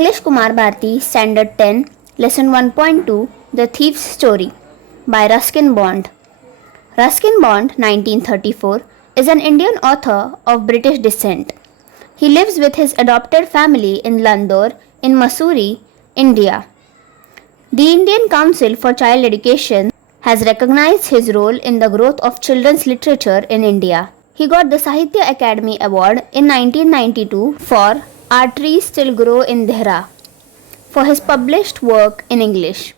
English Kumarbharti, Standard 10, Lesson 1.2, The Thief's Story by Ruskin Bond. Ruskin Bond, 1934, is an Indian author of British descent. He lives with his adopted family in Landore in Mussoorie, India. The Indian Council for Child Education has recognized his role in the growth of children's literature in India. He got the Sahitya Academy Award in 1992 for Our Trees Still Grow in Dehra for his published work in English.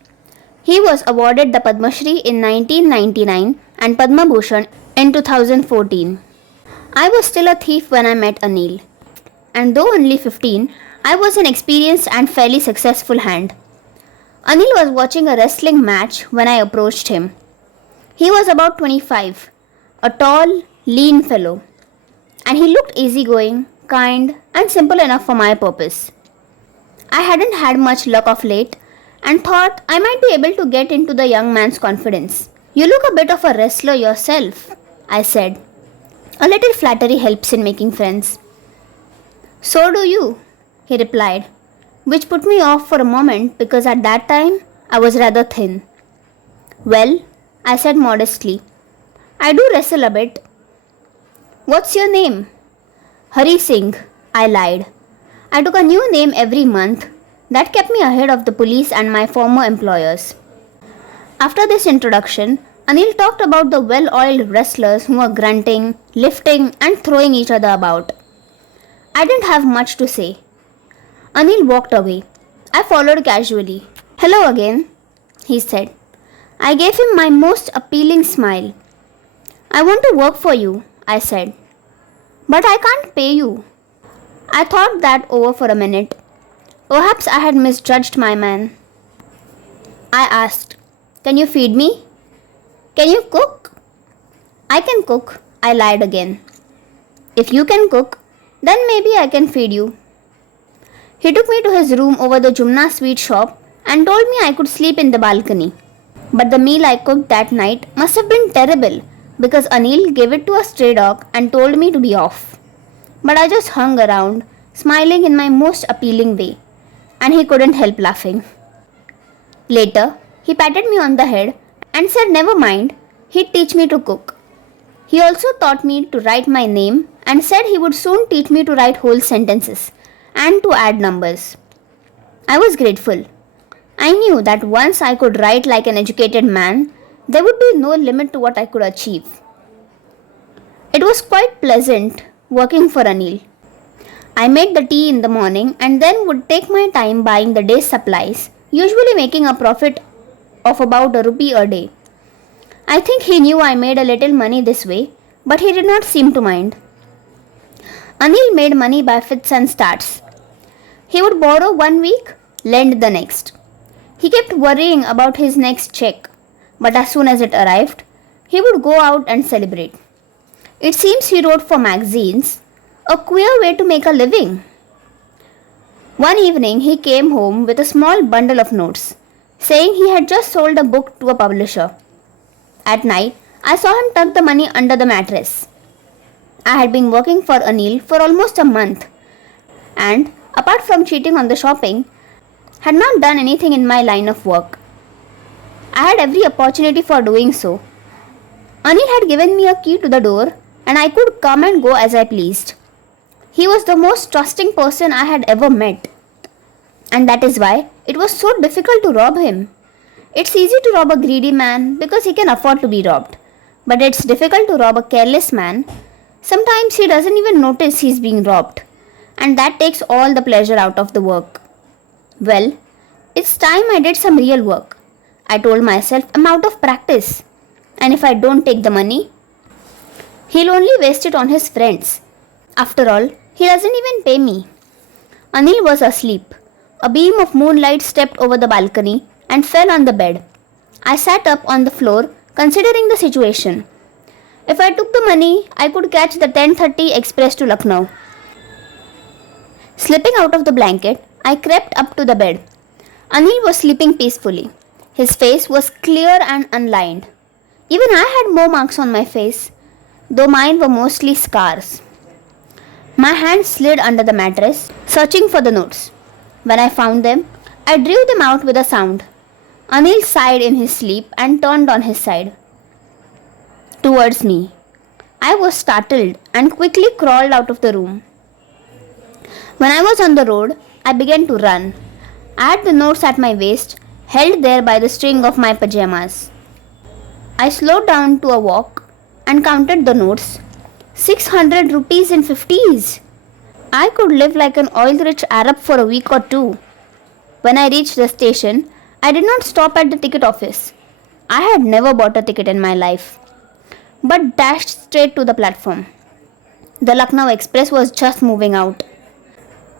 He was awarded the Padma Shri in 1999 and Padma Bhushan in 2014. I was still a thief when I met Anil, and though only 15, I was an experienced and fairly successful hand. Anil was watching a wrestling match when I approached him. He was about 25, a tall, lean fellow, and he looked easygoing, kind, and simple enough for my purpose. I hadn't had much luck of late and thought I might be able to get into the young man's confidence. "You look a bit of a wrestler yourself," I said. "A little flattery helps in making friends." "So do you," he replied, which put me off for a moment because at that time I was rather thin. "Well," I said modestly, "I do wrestle a bit." "What's your name?" "Hari Singh," I lied. I took a new name every month. That kept me ahead of the police and my former employers. After this introduction, Anil talked about the well-oiled wrestlers who were grunting, lifting, and throwing each other about. I didn't have much to say. Anil walked away. I followed casually. "Hello again," he said. I gave him my most appealing smile. "I want to work for you," I said. "But I can't pay you." I thought that over for a minute. Perhaps I had misjudged my man. I asked, "Can you feed me?" "Can you cook?" "I can cook," I lied again. "If you can cook, then maybe I can feed you." He took me to his room over the Jumna sweet shop and told me I could sleep in the balcony. But the meal I cooked that night must have been terrible because Anil gave it to a stray dog and told me to be off. But I just hung around, smiling in my most appealing way, and he couldn't help laughing. Later, he patted me on the head and said never mind, he'd teach me to cook. He also taught me to write my name and said he would soon teach me to write whole sentences and to add numbers. I was grateful. I knew that once I could write like an educated man, there would be no limit to what I could achieve. It was quite pleasant working for Anil. I made the tea in the morning and then would take my time buying the day's supplies, usually making a profit of about ₹1 a day. I think he knew I made a little money this way, but he did not seem to mind. Anil made money by fits and starts. He would borrow 1 week, lend the next. He kept worrying about his next check, but as soon as it arrived, he would go out and celebrate. It seems he wrote for magazines, a queer way to make a living. One evening he came home with a small bundle of notes, saying he had just sold a book to a publisher. At night, I saw him tuck the money under the mattress. I had been working for Anil for almost a month, and apart from cheating on the shopping, had not done anything in my line of work. I had every opportunity for doing so. Anil had given me a key to the door, and I could come and go as I pleased. He was the most trusting person I had ever met, and that is why it was so difficult to rob him. It's easy to rob a greedy man because he can afford to be robbed, but it's difficult to rob a careless man. Sometimes he doesn't even notice he's being robbed, and that takes all the pleasure out of the work. Well, it's time I did some real work. I told myself I'm out of practice, and if I don't take the money, he'll only waste it on his friends. After all, he doesn't even pay me. Anil was asleep. A beam of moonlight stepped over the balcony and fell on the bed. I sat up on the floor, considering the situation. If I took the money, I could catch the 10:30 express to Lucknow. Slipping out of the blanket, I crept up to the bed. Anil was sleeping peacefully. His face was clear and unlined. Even I had more marks on my face, though mine were mostly scars. My hand slid under the mattress, searching for the notes. When I found them, I drew them out with a sound. Anil sighed in his sleep and turned on his side towards me. I was startled and quickly crawled out of the room. When I was on the road, I began to run. I had the notes at my waist, held there by the string of my pajamas. I slowed down to a walk and counted the notes. 600 rupees in 50s. I could live like an oil-rich Arab for a week or two. When I reached the station, I did not stop at the ticket office. I had never bought a ticket in my life, but dashed straight to the platform. The Lucknow Express was just moving out.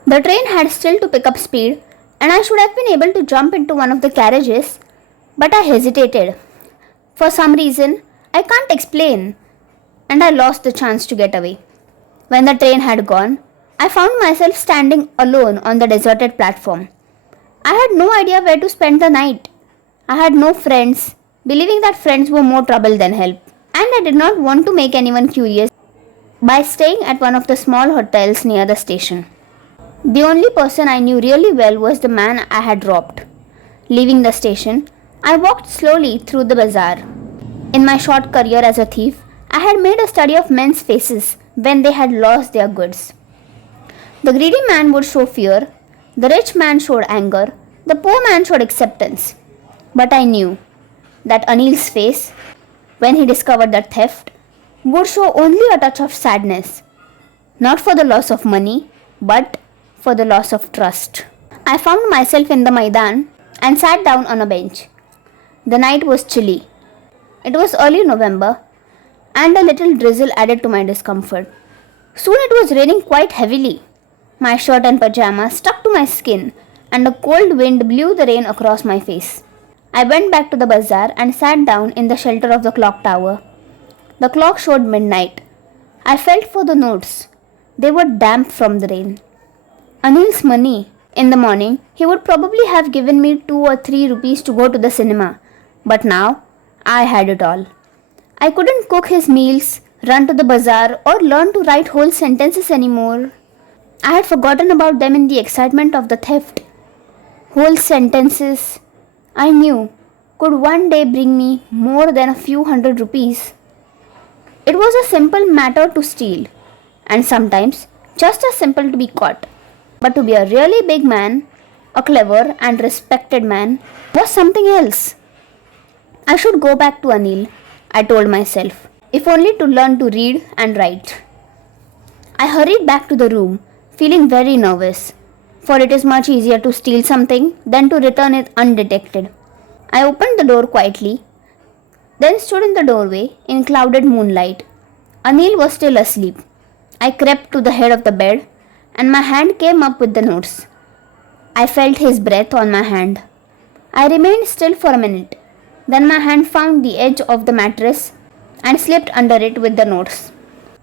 The train had still to pick up speed, and I should have been able to jump into one of the carriages, but I hesitated. For some reason, I can't explain, and I lost the chance to get away. When the train had gone, I found myself standing alone on the deserted platform. I had no idea where to spend the night. I had no friends, believing that friends were more trouble than help, and I did not want to make anyone curious by staying at one of the small hotels near the station. The only person I knew really well was the man I had robbed. Leaving the station, I walked slowly through the bazaar. In my short career as a thief, I had made a study of men's faces when they had lost their goods. The greedy man would show fear, the rich man showed anger, the poor man showed acceptance. But I knew that Anil's face, when he discovered the theft, would show only a touch of sadness, not for the loss of money, but for the loss of trust. I found myself in the Maidan and sat down on a bench. The night was chilly. It was early November, and a little drizzle added to my discomfort. Soon it was raining quite heavily. My shirt and pajamas stuck to my skin, and a cold wind blew the rain across my face. I went back to the bazaar and sat down in the shelter of the clock tower. The clock showed midnight. I felt for the notes. They were damp from the rain. Anil's money. In the morning, he would probably have given me 2 or 3 rupees to go to the cinema. But now, I had it all. I couldn't cook his meals, run to the bazaar, or learn to write whole sentences anymore. I had forgotten about them in the excitement of the theft. Whole sentences, I knew, could one day bring me more than a few hundred rupees. It was a simple matter to steal, and sometimes just as simple to be caught. But to be a really big man, a clever and respected man, was something else. I should go back to Anil, I told myself, if only to learn to read and write. I hurried back to the room, feeling very nervous, for it is much easier to steal something than to return it undetected. I opened the door quietly, then stood in the doorway in clouded moonlight. Anil was still asleep. I crept to the head of the bed, and my hand came up with the notes. I felt his breath on my hand. I remained still for a minute. Then my hand found the edge of the mattress and slipped under it with the notes.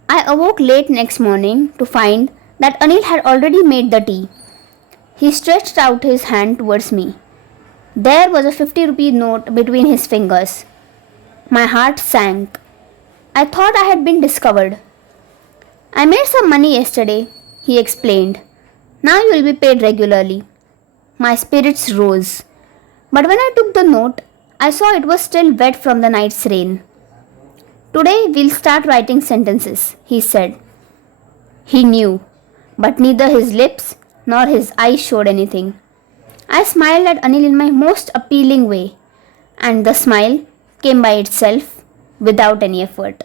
I awoke late next morning to find that Anil had already made the tea. He stretched out his hand towards me. There was a 50-rupee note between his fingers. My heart sank. I thought I had been discovered. I made some money yesterday, he explained. Now you will be paid regularly. My spirits rose. But when I took the note, I saw it was still wet from the night's rain. Today we'll start writing sentences, he said. He knew, but neither his lips nor his eyes showed anything. I smiled at Anil in my most appealing way, and the smile came by itself without any effort.